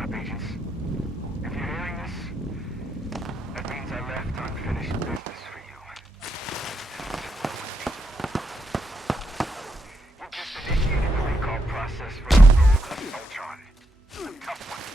up, agents. If you're hearing this, that means I left unfinished business for you. You just initiated the recall process for a rogue assaultron. A tough one.